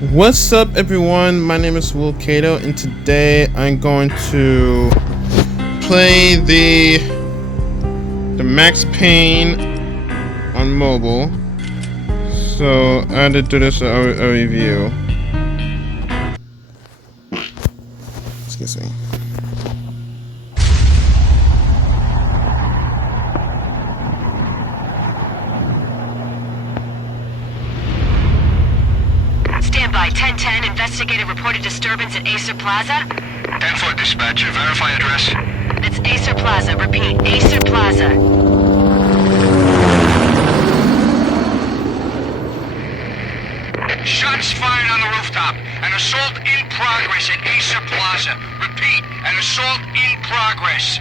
What's up, everyone? My name is Will Cato, and today I'm going to play the Max Payne on mobile. So I had to do this a review. Excuse me. Standby 1010, investigator reported disturbance at Acer Plaza. 10-4 dispatcher, verify address. It's Acer Plaza, repeat, Acer Plaza. Shots fired on the rooftop. An assault in progress at Acer Plaza. Repeat, an assault in progress.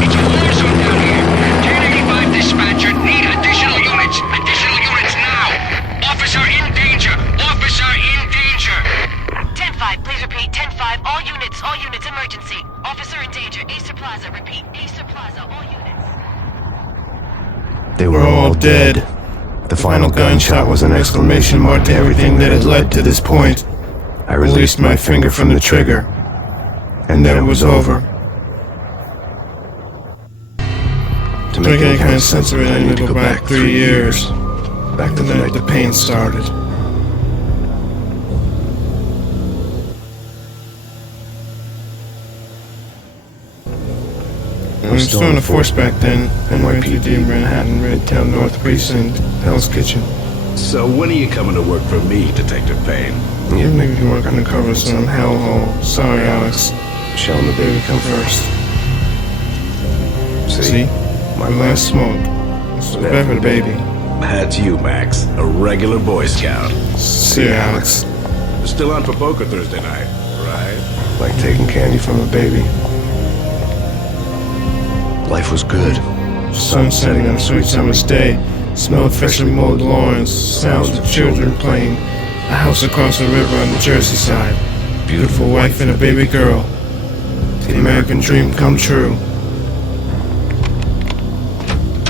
It's a war zone down here. 1085 dispatcher, need additional units. Additional units now. Officer in danger. Officer in danger. 10-5, please repeat, 10-5, all units, emergency. Officer in danger, Acer Plaza, repeat, Acer Plaza, all units. They were all dead. The final gunshot was an exclamation mark to everything that had led to this point. I released my finger from the trigger, and then it was over. To make any kind of sense of it, I need to go back 3 years. Back to the night the pain started. I was still in the force back then. NYPD, Manhattan, Midtown North Precinct, Hell's Kitchen. So when are you coming to work for me, Detective Payne? Yeah, maybe you work undercover some hellhole. Sorry, Alex. Michelle and the baby come First. See? My last smoke. This was bad for the baby. That's you, Max. A regular Boy Scout. See ya, Alex. You're still on for poker Thursday night, right? Like taking candy from a baby. Life was good. Sun setting on a sweet summer's day. Smell of freshly mowed lawns. Sounds of children playing. A house across the river on the Jersey side. Beautiful wife and a baby girl. The American dream come true.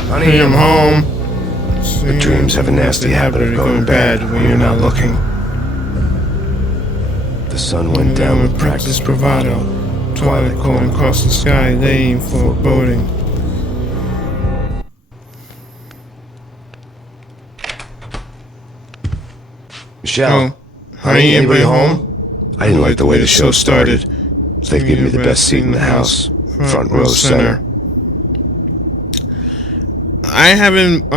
Honey, I'm home. But dreams have a nasty habit of going bad when you're not looking. The sun went down with practice bravado. Twilight calling across the sky, they aim for a boating. Michelle, Honey, anybody home? I didn't like the way the show started. So they gave me the best seat in the house, front row center. I haven't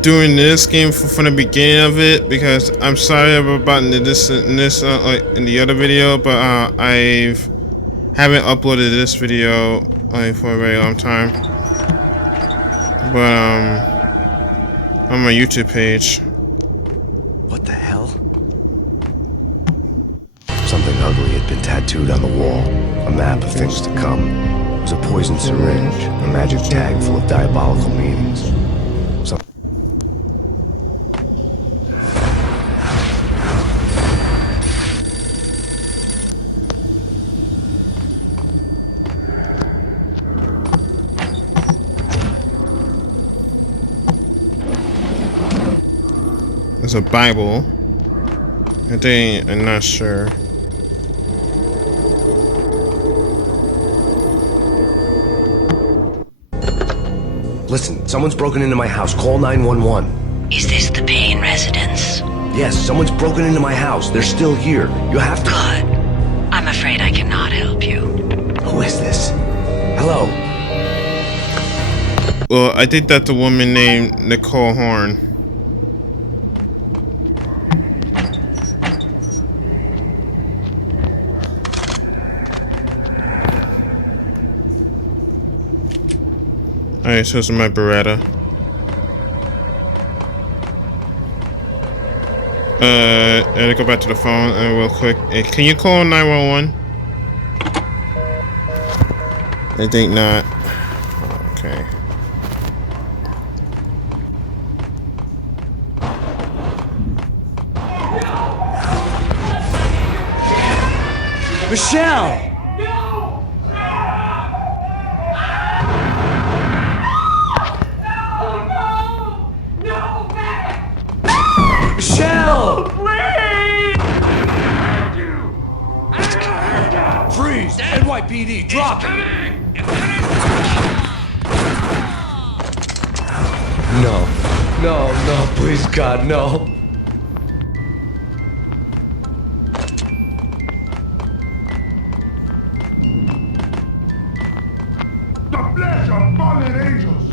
doing this game from the beginning of it because I'm sorry about this in the other video, but I haven't uploaded this video for a very long time. But on my YouTube page. What the hell? Something ugly had been tattooed on the wall. A map of things to come. It was a poison syringe, a magic tag full of diabolical meanings. There's a Bible. I'm not sure. Listen, someone's broken into my house. Call 911. Is this the Payne residence? Yes, someone's broken into my house. They're still here. You have to... Good. I'm afraid I cannot help you. Who is this? Hello? Well, I think that's a woman named Nicole Horn. Alright, so this is my Beretta. I gotta go back to the phone real quick. Hey, can you call 911? I think not. Okay. Michelle! Michelle! Freeze! NYPD, drop it! No, please God, no. The flesh of fallen angels.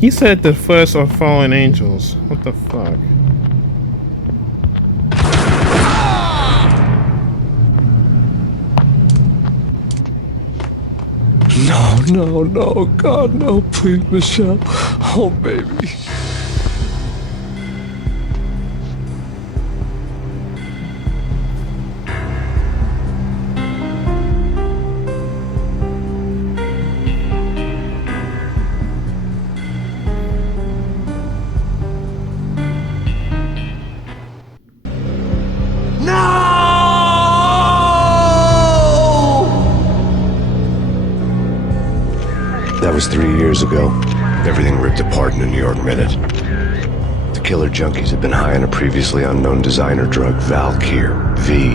He said the first of fallen angels. What the fuck? No, God, no, please, Michelle. Oh, baby. That was 3 years ago. Everything ripped apart in a New York minute. The killer junkies had been high on a previously unknown designer drug, Valkyr, V.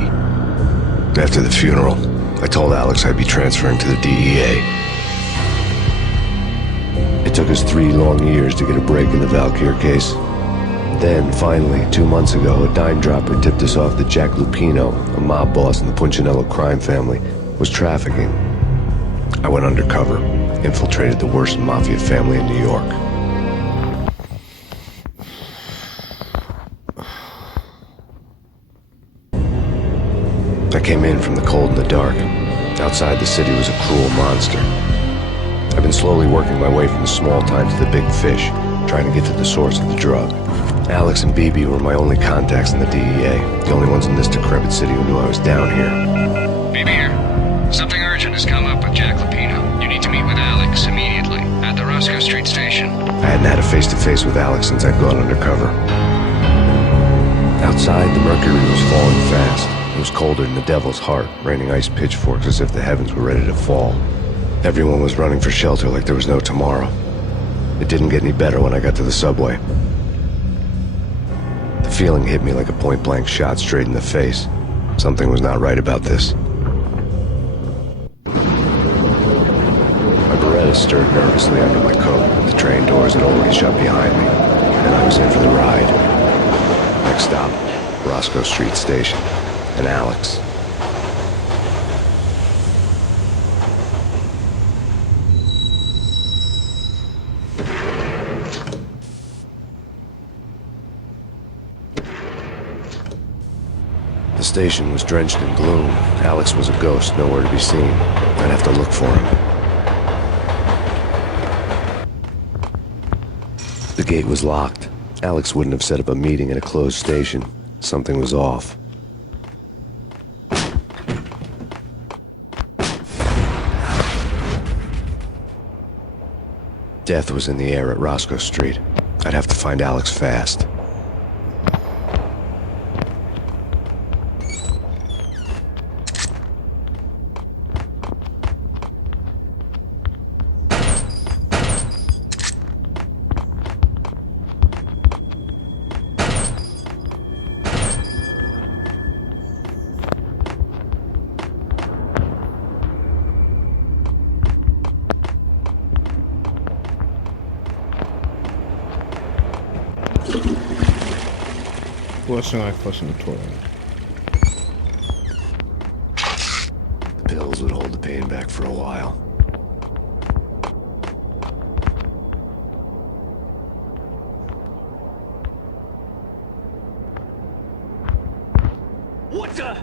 After the funeral, I told Alex I'd be transferring to the DEA. It took us 3 long years to get a break in the Valkyr case. Then, finally, 2 months ago, a dime dropper tipped us off that Jack Lupino, a mob boss in the Punchinello crime family, was trafficking. I went undercover, infiltrated the worst mafia family in New York. I came in from the cold and the dark. Outside the city was a cruel monster. I've been slowly working my way from the small time to the big fish, trying to get to the source of the drug. Alex and BB were my only contacts in the DEA, the only ones in this decrepit city who knew I was down here. BB here. Something urgent has come up with Jack Lupino. You need to meet with Alex immediately at the Roscoe Street station. I hadn't had a face-to-face with Alex since I'd gone undercover. Outside, the mercury was falling fast. It was colder than the devil's heart, raining ice pitchforks as if the heavens were ready to fall. Everyone was running for shelter like there was no tomorrow. It didn't get any better when I got to the subway. The feeling hit me like a point-blank shot straight in the face. Something was not right about this. My Beretta stirred nervously under my coat, but the train doors had already shut behind me, and I was in for the ride. Next stop, Roscoe Street Station, and Alex. The station was drenched in gloom. Alex was a ghost, nowhere to be seen. I'd have to look for him. The gate was locked. Alex wouldn't have set up a meeting at a closed station. Something was off. Death was in the air at Roscoe Street. I'd have to find Alex fast. Flushing like flushing the toilet. The pills would hold the pain back for a while. What the?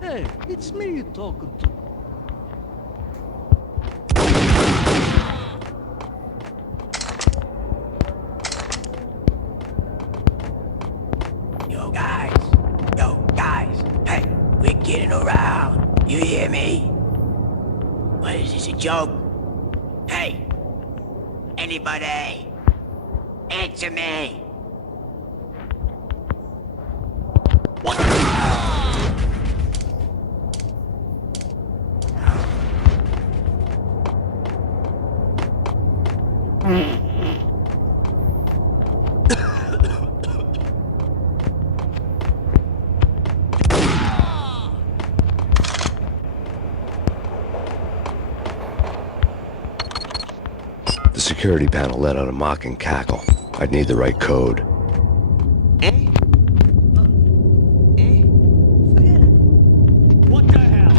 Hey, it's me you're talking to. You hear me? What is this, a joke? Hey! Anybody? Answer me! The security panel let out a mocking cackle. I'd need the right code. What the hell?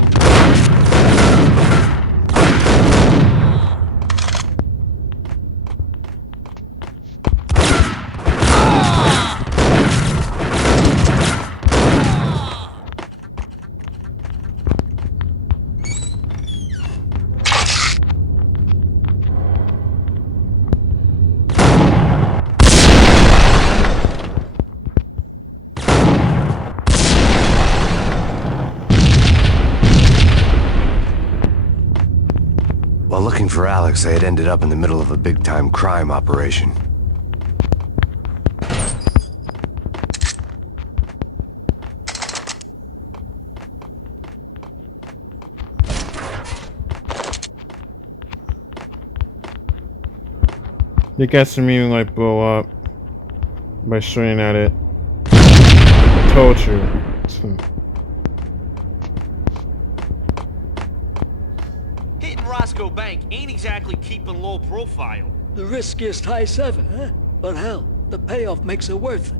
While looking for Alex, I had ended up in the middle of a big-time crime operation. It gets me like blow up by shooting at it. I told you. Hitting Roscoe Bank ain't exactly keeping low profile. The riskiest heist ever, huh? But hell, the payoff makes it worth it.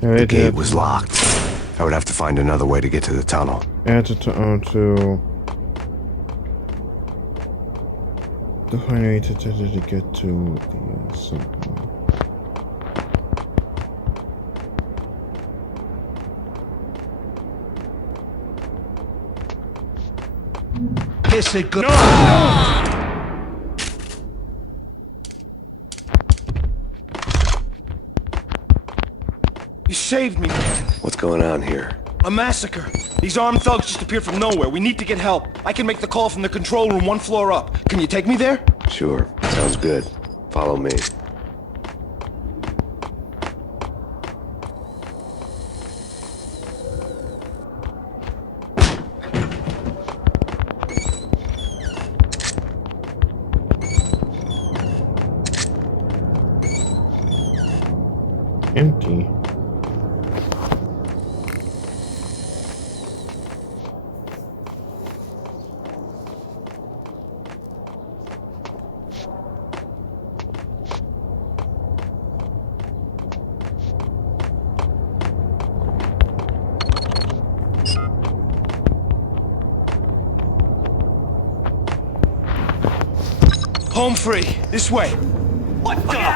The gate was locked. I would have to find another way to get to the tunnel. Add to the way to get to the something. Kiss it good. You saved me, man. What's going on here? A massacre. These armed thugs just appeared from nowhere. We need to get help. I can make the call from the control room 1 floor up. Can you take me there? Sure, sounds good. Follow me. Empty. Home free. This way. What the?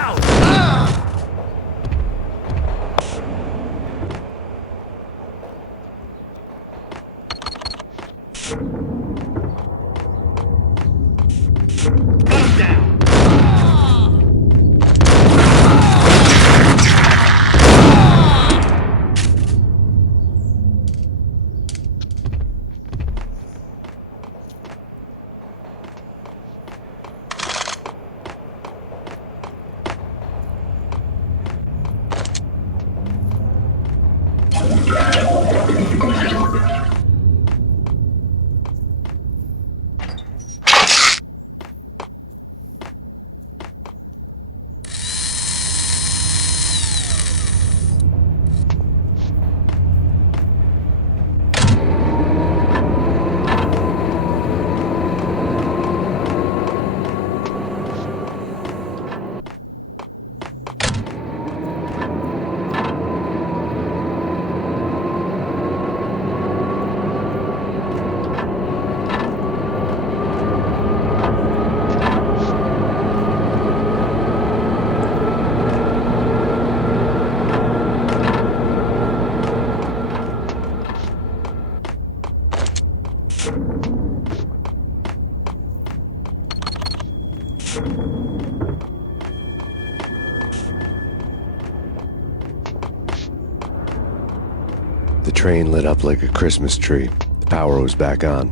train lit up like a Christmas tree. The power was back on.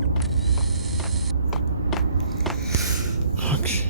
Okay.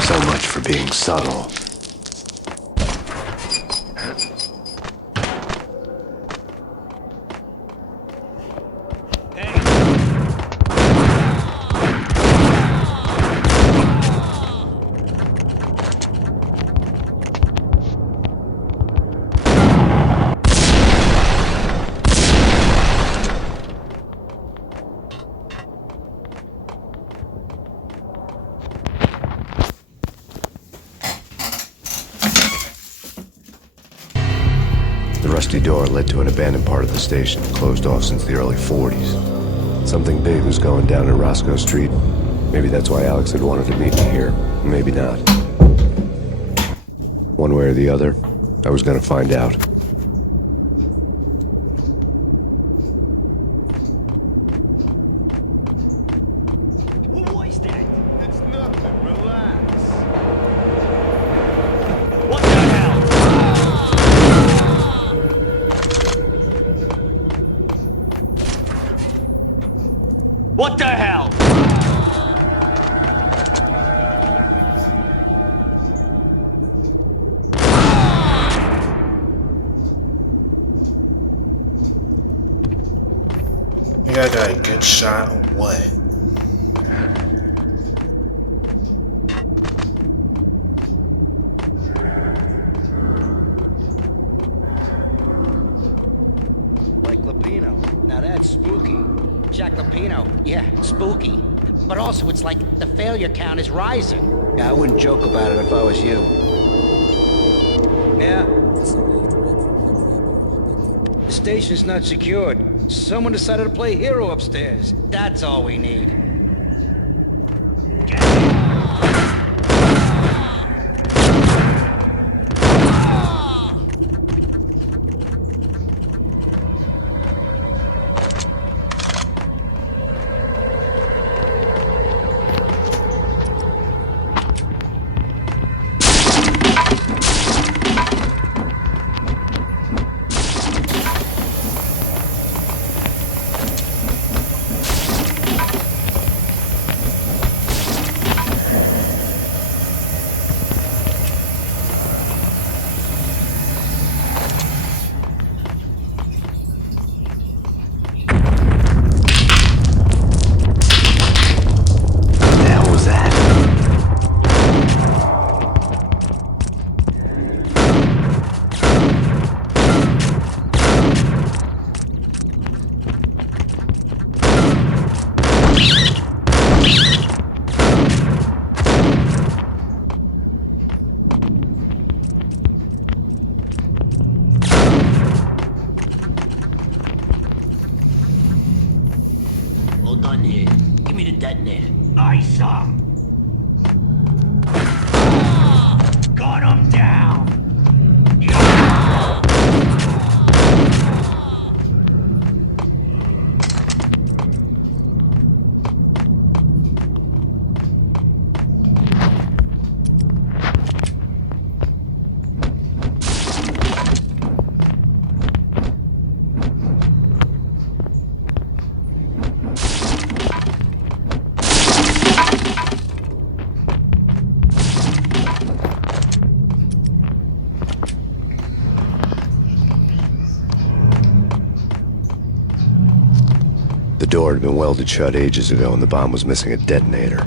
So much for being subtle. The rusty door led to an abandoned part of the station, closed off since the early 40s. Something big was going down in Roscoe Street. Maybe that's why Alex had wanted to meet me here. Maybe not. One way or the other, I was gonna find out. What is that? It's nothing. Relax. What the hell? What the hell? You guys got a good shot or what? Like Lapino. Now that's spooky. Jack Lapino, yeah, spooky. But also, it's like the failure count is rising. Yeah, I wouldn't joke about it if I was you. Yeah. The station's not secured. Someone decided to play hero upstairs. That's all we need. Hold on here. Give me the detonator. I saw. Got him down. The door had been welded shut ages ago and the bomb was missing a detonator.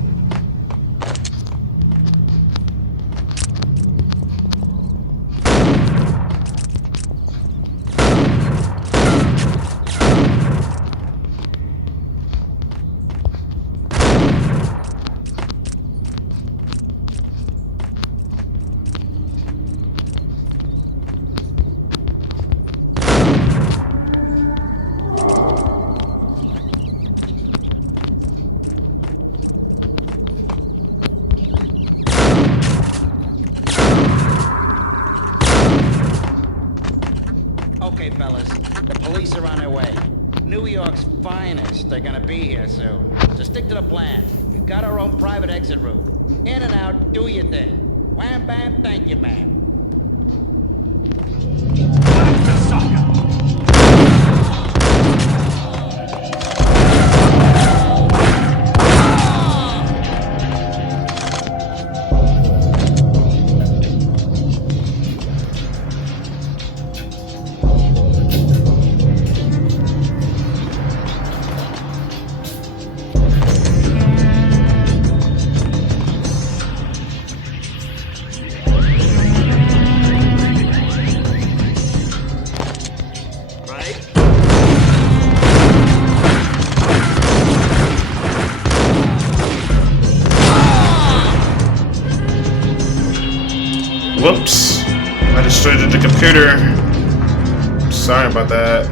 fellas. The police are on their way. New York's finest are gonna be here soon. So stick to the plan. We've got our own private exit route. In and out, do your thing. Wham bam, thank you, ma'am. Whoops. I destroyed the computer. Sorry about that.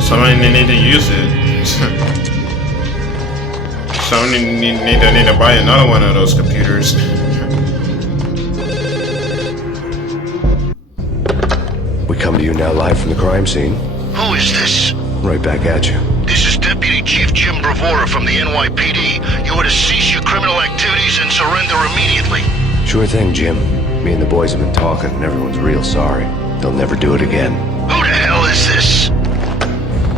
Somebody need to use it. Somebody need to buy another one of those computers. We come to you now live from the crime scene. Who is this? Right back at you. This is Deputy Chief Jim Bravura from the NYPD. You are to cease your criminal activities and surrender immediately. Sure thing, Jim. Me and the boys have been talking, and everyone's real sorry. They'll never do it again. Who the hell is this?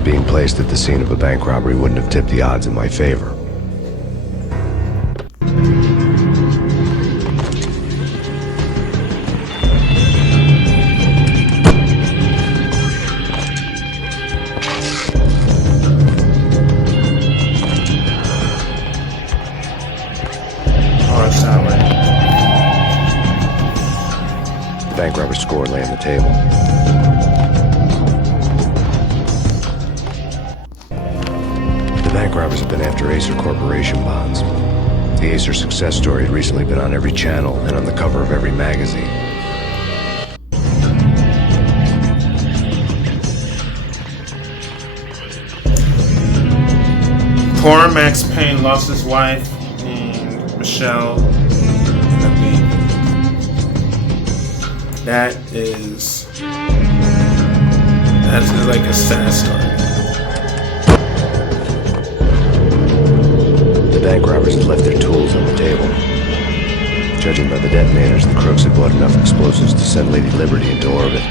Being placed at the scene of a bank robbery wouldn't have tipped the odds in my favor. Bank robber score lay on the table. The bank robbers have been after Acer Corporation bonds. The Acer success story had recently been on every channel and on the cover of every magazine. Poor Max Payne lost his wife named Michelle in a baby. That's like a sad story. The bank robbers had left their tools on the table. Judging by the detonators, the crooks had bought enough explosives to send Lady Liberty into orbit.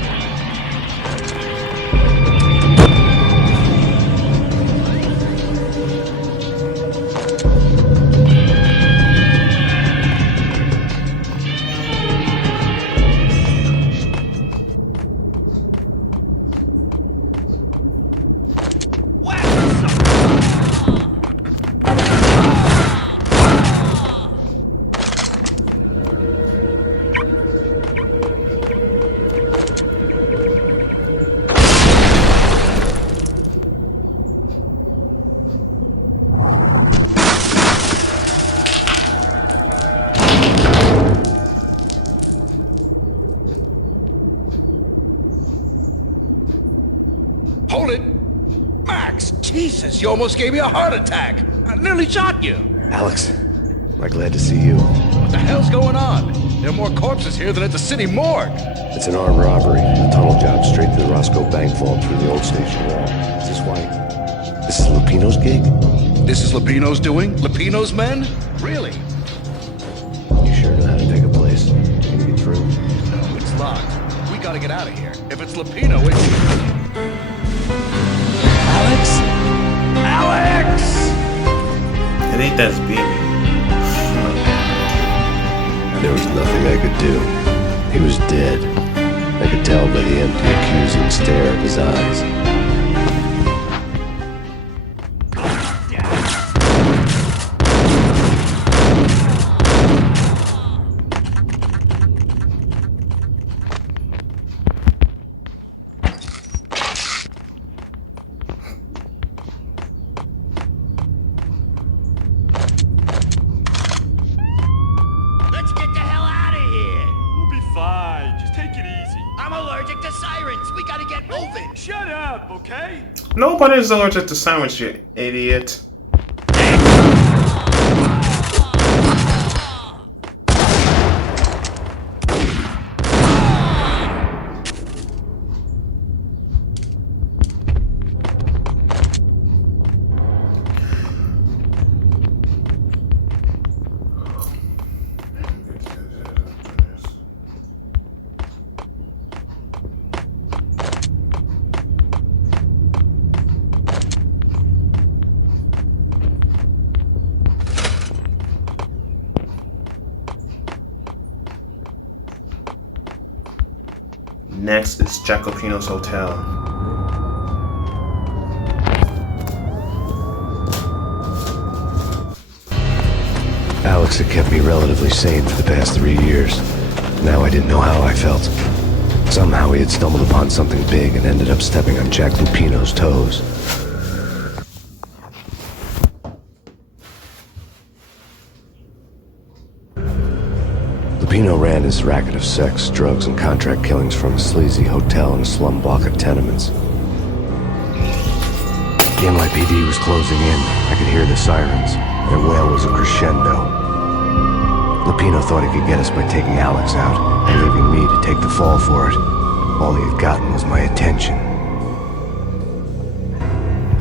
Hold it! Max! Jesus, you almost gave me a heart attack! I nearly shot you! Alex, I'm glad to see you. What the hell's going on? There are more corpses here than at the city morgue! It's an armed robbery. A tunnel job straight to the Roscoe Bank vault through the old station wall. Is this why? This is Lupino's gig? This is Lupino's doing? Lupino's men? Really? You sure know how to take a place? Can you get through? No, it's locked. We gotta get out of here. If it's Lupino, it's... Alex? Alex! It ain't that baby. There was nothing I could do. He was dead. I could tell by the empty, accusing stare of his eyes. Let's get the hell out of here! We'll be fine. Just take it easy. I'm allergic to sirens! We gotta get moving! Shut up, okay? Nobody's allergic to sandwich, you idiot. Next is Jacopino's hotel. Alex had kept me relatively sane for the past 3 years. Now I didn't know how I felt. Somehow he had stumbled upon something big and ended up stepping on Jack Lupino's toes. Lupino ran his racket of sex, drugs, and contract killings from a sleazy hotel in a slum block of tenements. The NYPD was closing in. I could hear the sirens. Their wail was a crescendo. Lupino thought he could get us by taking Alex out and leaving me to take the fall for it. All he had gotten was my attention.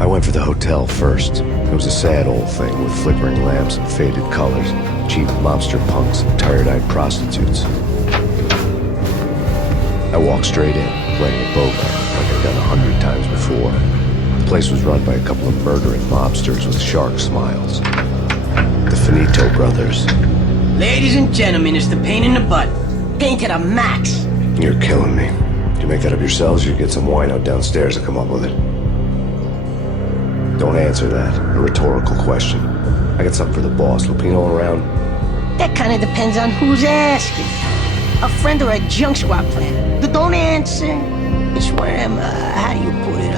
I went for the hotel first. It was a sad old thing with flickering lamps and faded colors, cheap mobster punks and tired-eyed prostitutes. I walked straight in, playing a bogart like I'd done 100 times before. The place was run by a couple of murdering mobsters with shark smiles. The Finito brothers. Ladies and gentlemen, it's the Payne in the butt. Payne to the max. You're killing me. Did you make that up yourselves, or you get some wine out downstairs and come up with it? Don't answer that. A rhetorical question. I got something for the boss. Lupino around? That kind of depends on who's asking. A friend or a junk squad plan. But don't answer. It's one of them, how do you put it,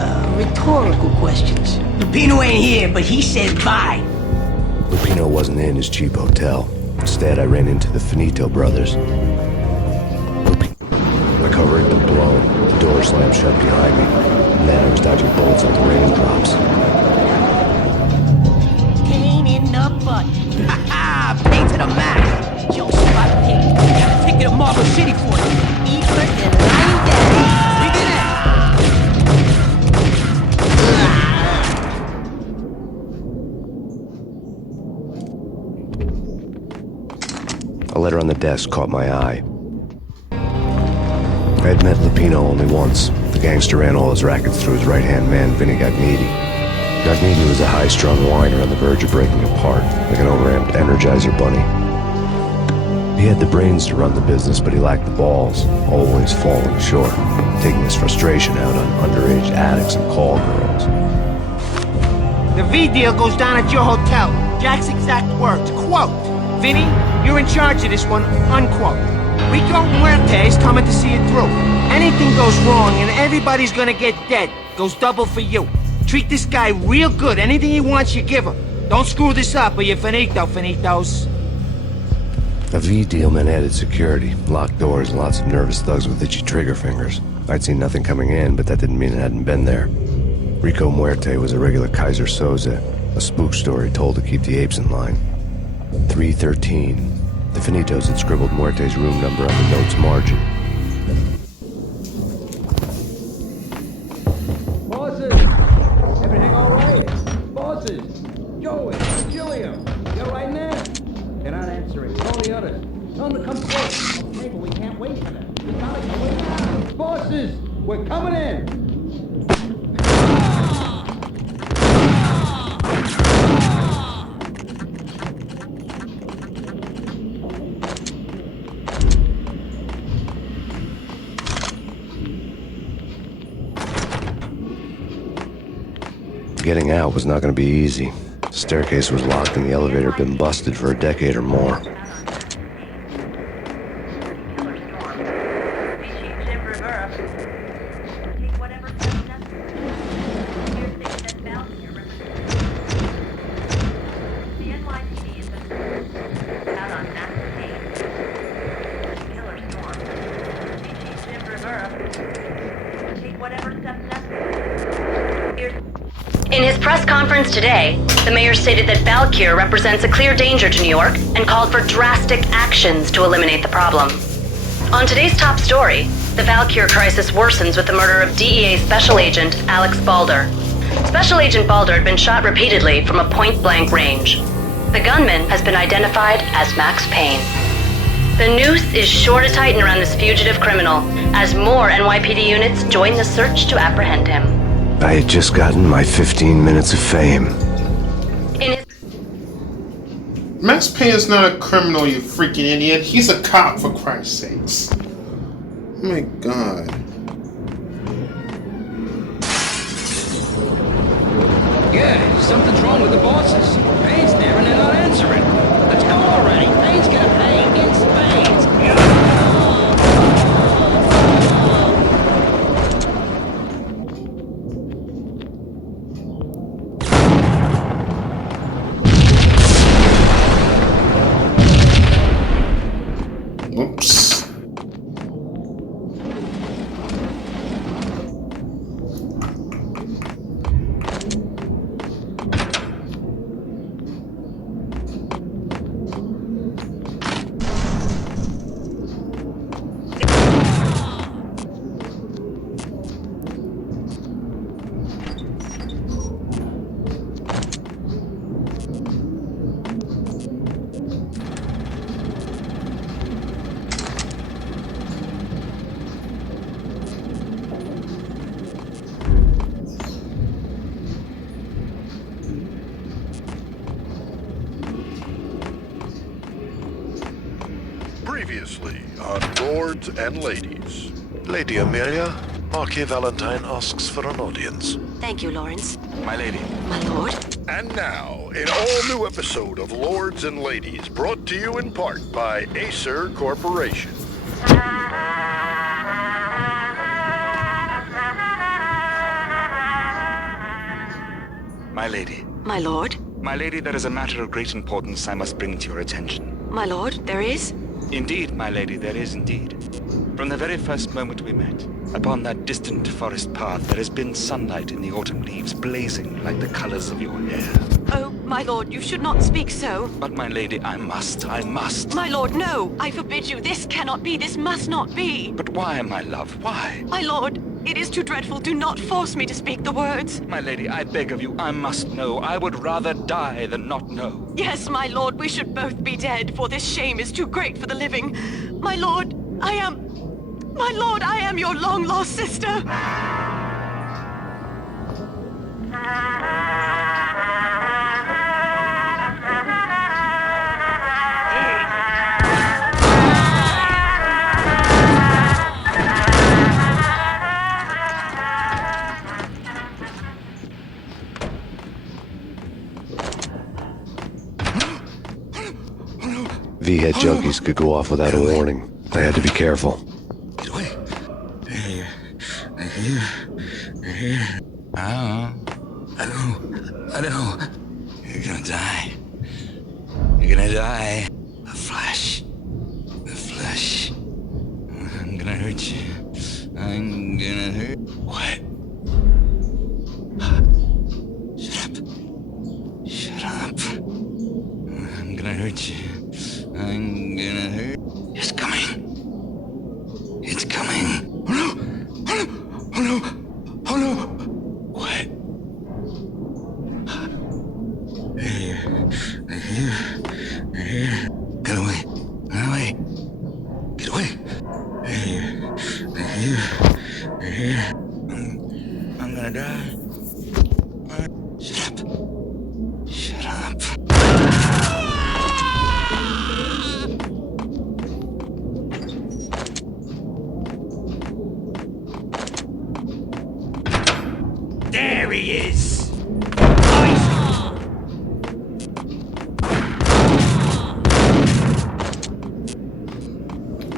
rhetorical questions. Lupino ain't here, but he said bye. Lupino wasn't in his cheap hotel. Instead, I ran into the Finito brothers. My cover had been blown. The door slammed shut behind me. And then I was dodging bullets like raindrops. Payne in the butt. Ha ha! Payne to the max. Junk squad pig. Got a ticket to Marble City for you. Eager and lying down. Bring it in. A letter on the desk caught my eye. I had met Lupino only once. The gangster ran all his rackets through his right-hand man, Vinny Gagniti. Gagniti was a high-strung whiner on the verge of breaking apart, like an overamped Energizer bunny. He had the brains to run the business, but he lacked the balls, always falling short, taking his frustration out on underage addicts and call girls. The V deal goes down at your hotel. Jack's exact words, quote, "Vinny, you're in charge of this one," unquote. Rico Muerte's coming to see it through. Anything goes wrong and everybody's gonna get dead. Goes double for you. Treat this guy real good. Anything he wants, you give him. Don't screw this up or you're finito, finitos. A V deal meant added security, locked doors, and lots of nervous thugs with itchy trigger fingers. I'd seen nothing coming in, but that didn't mean it hadn't been there. Rico Muerte was a regular Kaiser Soze, a spook story told to keep the apes in line. 313. The Finitos had scribbled Muerte's room number on the note's margin. Bosses! Everything all right? Bosses! Joey! Julio! You all right in there? They're not answering. Call the others. Tell them to come close. Okay, but we can't wait for them. We gotta go in now. Bosses! We're coming in! Getting out was not going to be easy. The staircase was locked and the elevator had been busted for a decade or more. In his press conference today, the mayor stated that Valkyr represents a clear danger to New York and called for drastic actions to eliminate the problem. On today's top story, the Valkyr crisis worsens with the murder of DEA Special Agent Alex Balder. Special Agent Balder had been shot repeatedly from a point-blank range. The gunman has been identified as Max Payne. The noose is sure to tighten around this fugitive criminal as more NYPD units join the search to apprehend him. I had just gotten my 15 minutes of fame. Max Payne is not a criminal, you freaking idiot. He's a cop, for Christ's sakes. Oh my god. Yeah, something's wrong with the bosses. Payne's there and they're not answering. Let's go already. Payne's gonna pay in spades. Oops. Previously on Lords and Ladies. Lady Amelia, Marquis Valentine asks for an audience. Thank you, Lawrence. My lady. My lord. And now, an all-new episode of Lords and Ladies, brought to you in part by Acer Corporation. My lady. My lord. My lady, there is a matter of great importance I must bring to your attention. My lord, there is? Indeed, my lady, there is indeed. From the very first moment we met, upon that distant forest path, there has been sunlight in the autumn leaves blazing like the colors of your hair. Oh, my lord, you should not speak so. But my lady, I must. My lord, no! I forbid you. This cannot be. This must not be. But why, my love, why? My lord, it is too dreadful. Do not force me to speak the words. My lady, I beg of you, I must know. I would rather die than not know. Yes, my lord, we should both be dead, for this shame is too great for the living. My lord, I am your long-lost sister. V-head junkies could go off without a warning. I had to be careful. Get away. Here. I know. You're gonna die. You're gonna die. The flesh. I'm gonna hurt you. I'm gonna hurt. What? Shut up. I'm gonna hurt you. I'm gonna hurt. It's coming. Oh no. What? Here. Get away. Get away. Here. I'm gonna die. Shut up. There he is!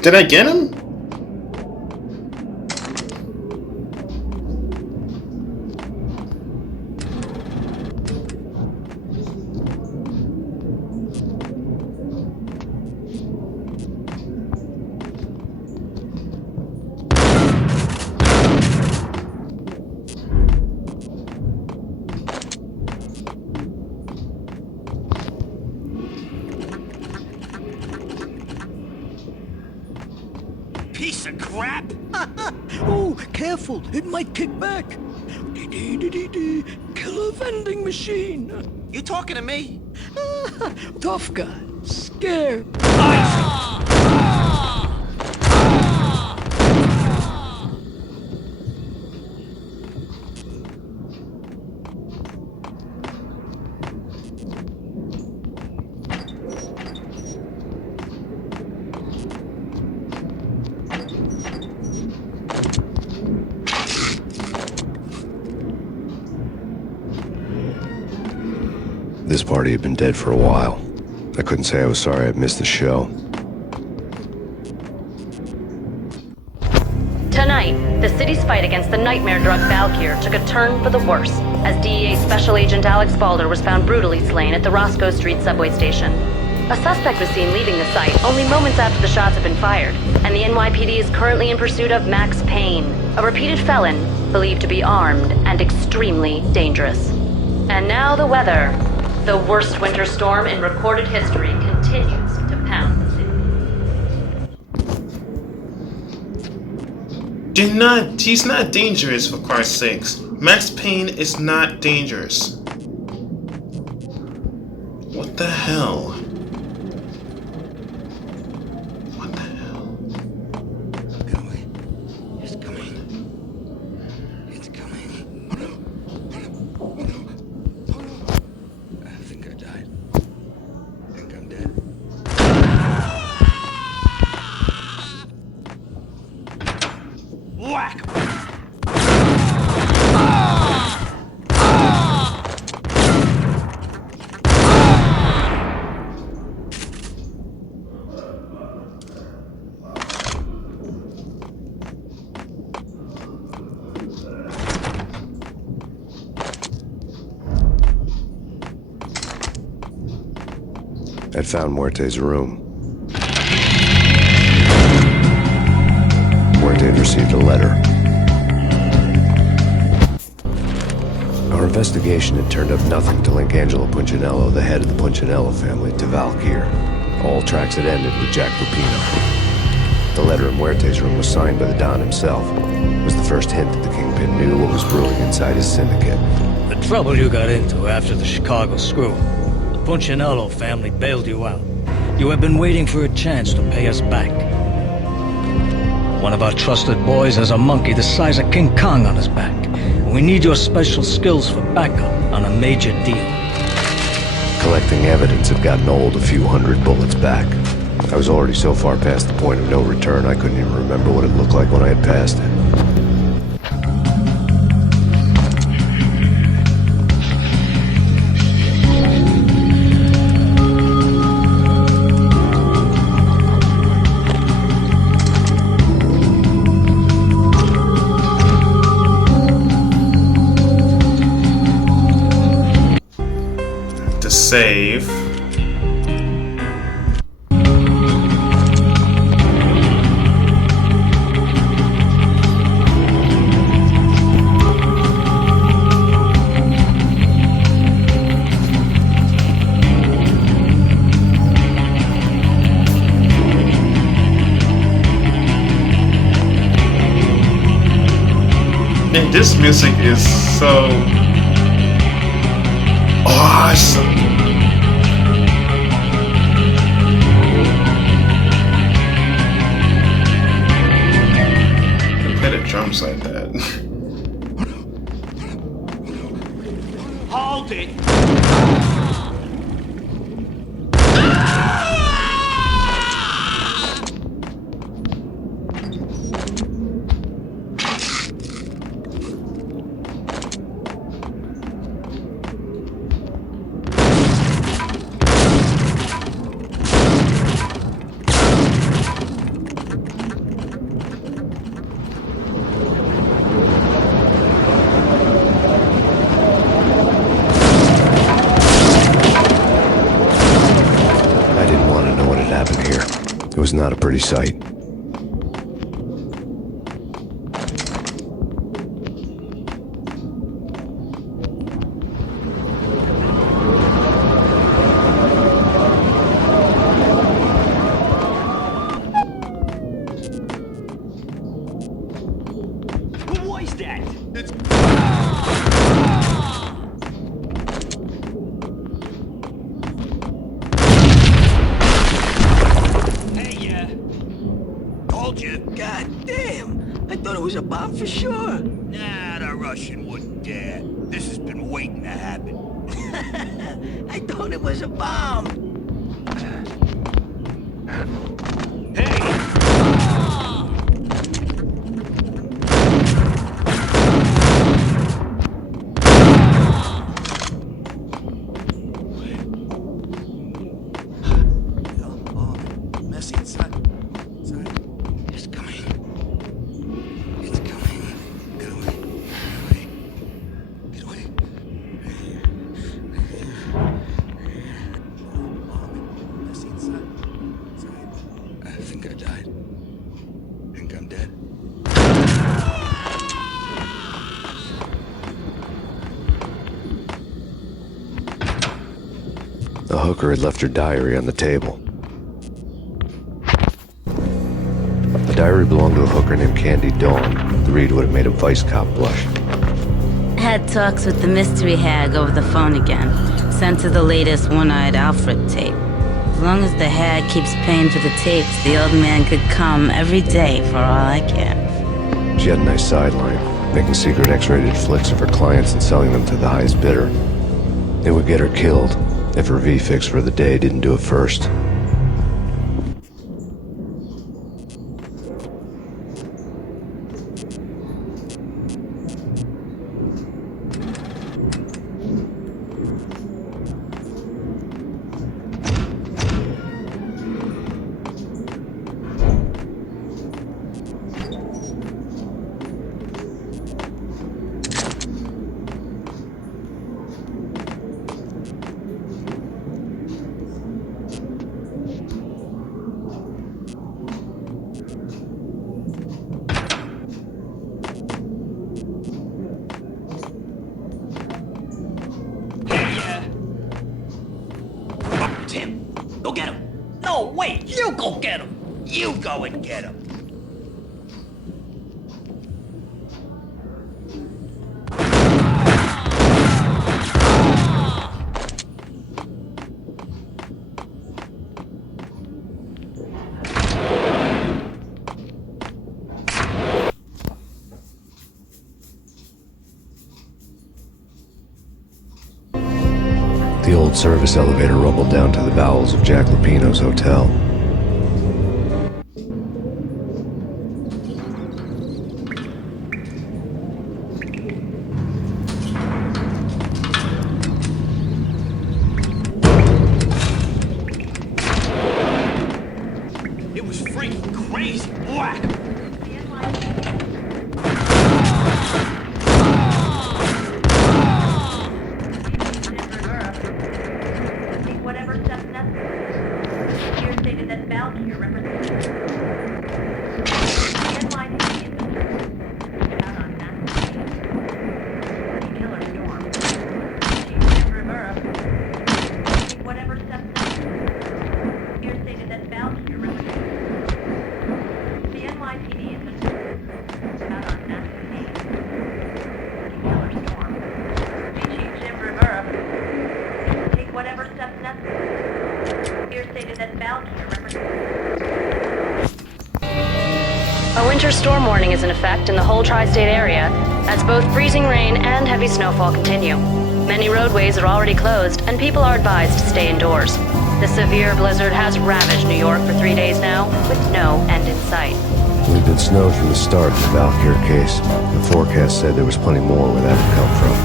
Did I get him? Piece of crap! Oh, careful, it might kick back. Killer vending machine. You talking to me? Tough guy, scared. This party had been dead for a while. I couldn't say I was sorry I'd missed the show. Tonight, the city's fight against the nightmare drug Valkyr took a turn for the worse, as DEA Special Agent Alex Balder was found brutally slain at the Roscoe Street subway station. A suspect was seen leaving the site only moments after the shots had been fired, and the NYPD is currently in pursuit of Max Payne, a repeated felon believed to be armed and extremely dangerous. And now the weather. The worst winter storm in recorded history continues to pound the city. He's not dangerous, for Christ's sakes. Max Payne is not dangerous. What the hell? What the hell? It's coming. It's coming. I think I died. I think I'm dead. Whack! I'd found Muerte's room. Muerte had received a letter. Our investigation had turned up nothing to link Angelo Punchinello, the head of the Punchinello family, to Valkyr. All tracks had ended with Jack Lupino. The letter in Muerte's room was signed by the Don himself. It was the first hint that the Kingpin knew what was brewing inside his syndicate. The trouble you got into after the Chicago screw. The Punchinello family bailed you out. You have been waiting for a chance to pay us back. One of our trusted boys has a monkey the size of King Kong on his back. And we need your special skills for backup on a major deal. Collecting evidence had gotten old a few hundred bullets back. I was already so far past the point of no return I couldn't even remember what it looked like when I had passed it. Save. And this music is so awesome. Drums like that. Hold it! It was not a pretty sight. Who was that? God damn! I thought it was a bomb for sure. Nah, the Russian wouldn't dare. This has been waiting to happen. I thought it was a bomb. The hooker had left her diary on the table. The diary belonged to a hooker named Candy Dawn. The read would have made a vice cop blush. Had talks with the mystery hag over the phone again. Sent her the latest one-eyed Alfred tape. As long as the hag keeps paying for the tapes, the old man could come every day for all I care. She had a nice sideline, making secret X-rated flicks of her clients and selling them to the highest bidder. It would get her killed if her V-fix for the day didn't do it first. Tim, go get him. No, wait, you go get him. You go and get him. The old service elevator rumbled down to the bowels of Jack Lupino's hotel. It was freaking crazy, black. Whatever steps necessary. Here stated that Valkyrie represents the NYPD out on massive killer storm. Chief Rivera. Whatever steps necessary. Here stated that Valkyrie represents the NYPD out on massive killer storm. Chief Rivera. Take whatever steps necessary. Here stated that Valkyrie represents. A winter storm warning is in effect in the whole tri-state area, as both freezing rain and heavy snowfall continue. Many roadways are already closed, and people are advised to stay indoors. The severe blizzard has ravaged New York for 3 days now, with no end in sight. We'd been snowed from the start in the Valkyrie case. The forecast said there was plenty more where that would come from.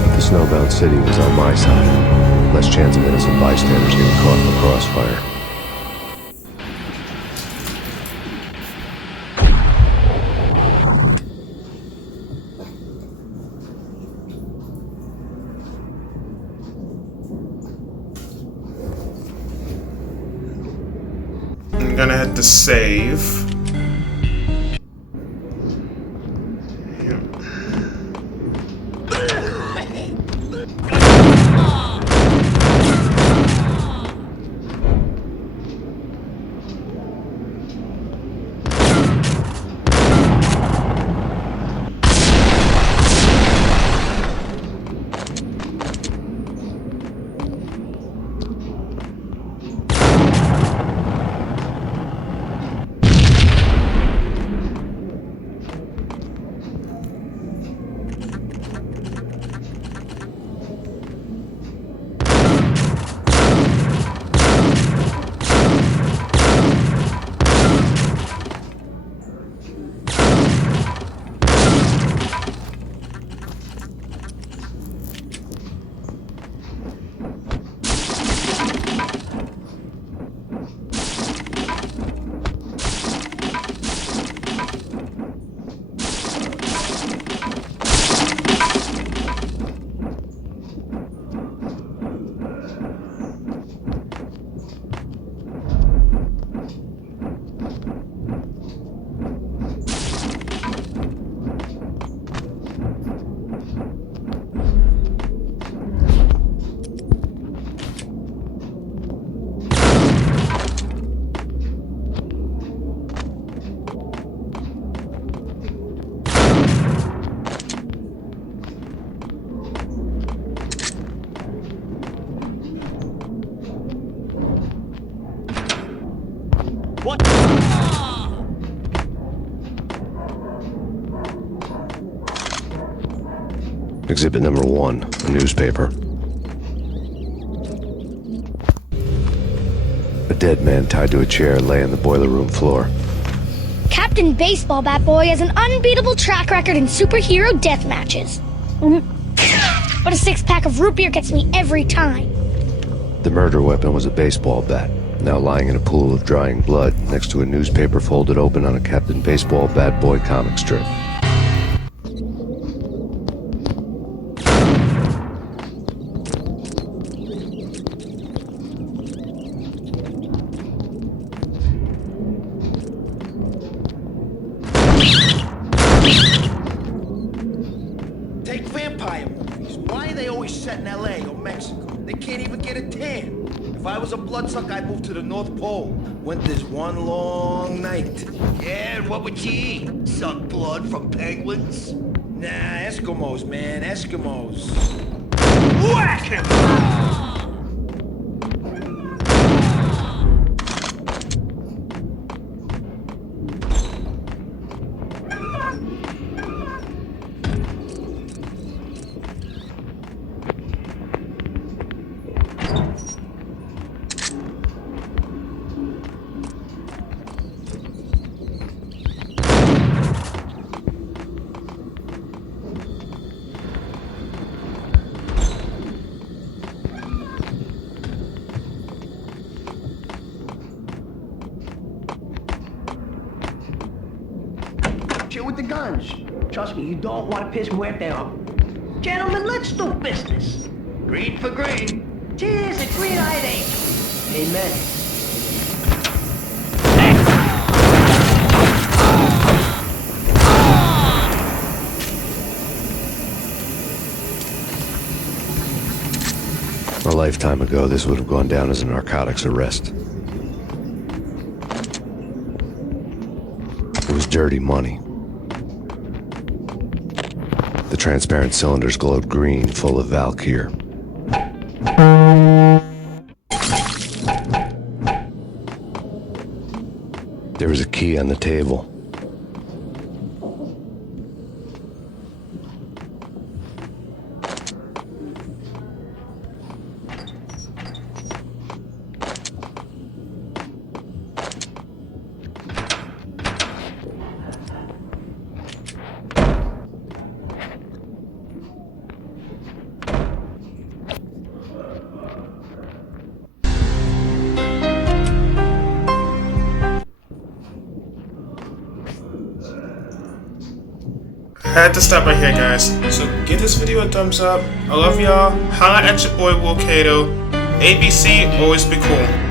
But the snowbound city was on my side. Less chance of innocent bystanders getting caught in the crossfire. I'm gonna have to save. What? Exhibit number 1, a newspaper. A dead man tied to a chair lay on the boiler room floor. Captain Baseball Bat Boy has an unbeatable track record in superhero death matches. But a 6-pack of root beer gets me every time. The murder weapon was a baseball bat, now lying in a pool of drying blood next to a newspaper folded open on a Captain Baseball Bat Boy comic strip. Take vampire movies. Why are they always set in LA or Mexico? They can't even get a tan. If I was a bloodsucker, I'd move to the North Pole. Winter's one long night. Yeah, and what would you eat? Suck blood from penguins? Nah, Eskimos, man, Eskimos. Whack him! Chill with the guns. Trust me, you don't want to piss Muerte off. Gentlemen, let's do business. Green for green. Cheers at Green-Eyed Angel. Amen. A lifetime ago, this would have gone down as a narcotics arrest. It was dirty money. The transparent cylinders glowed green, full of Valkyr. There was a key on the table. I had to stop right here, guys. So give this video a thumbs up. I love y'all. Holla at your boy Wilcato. ABC, always be cool.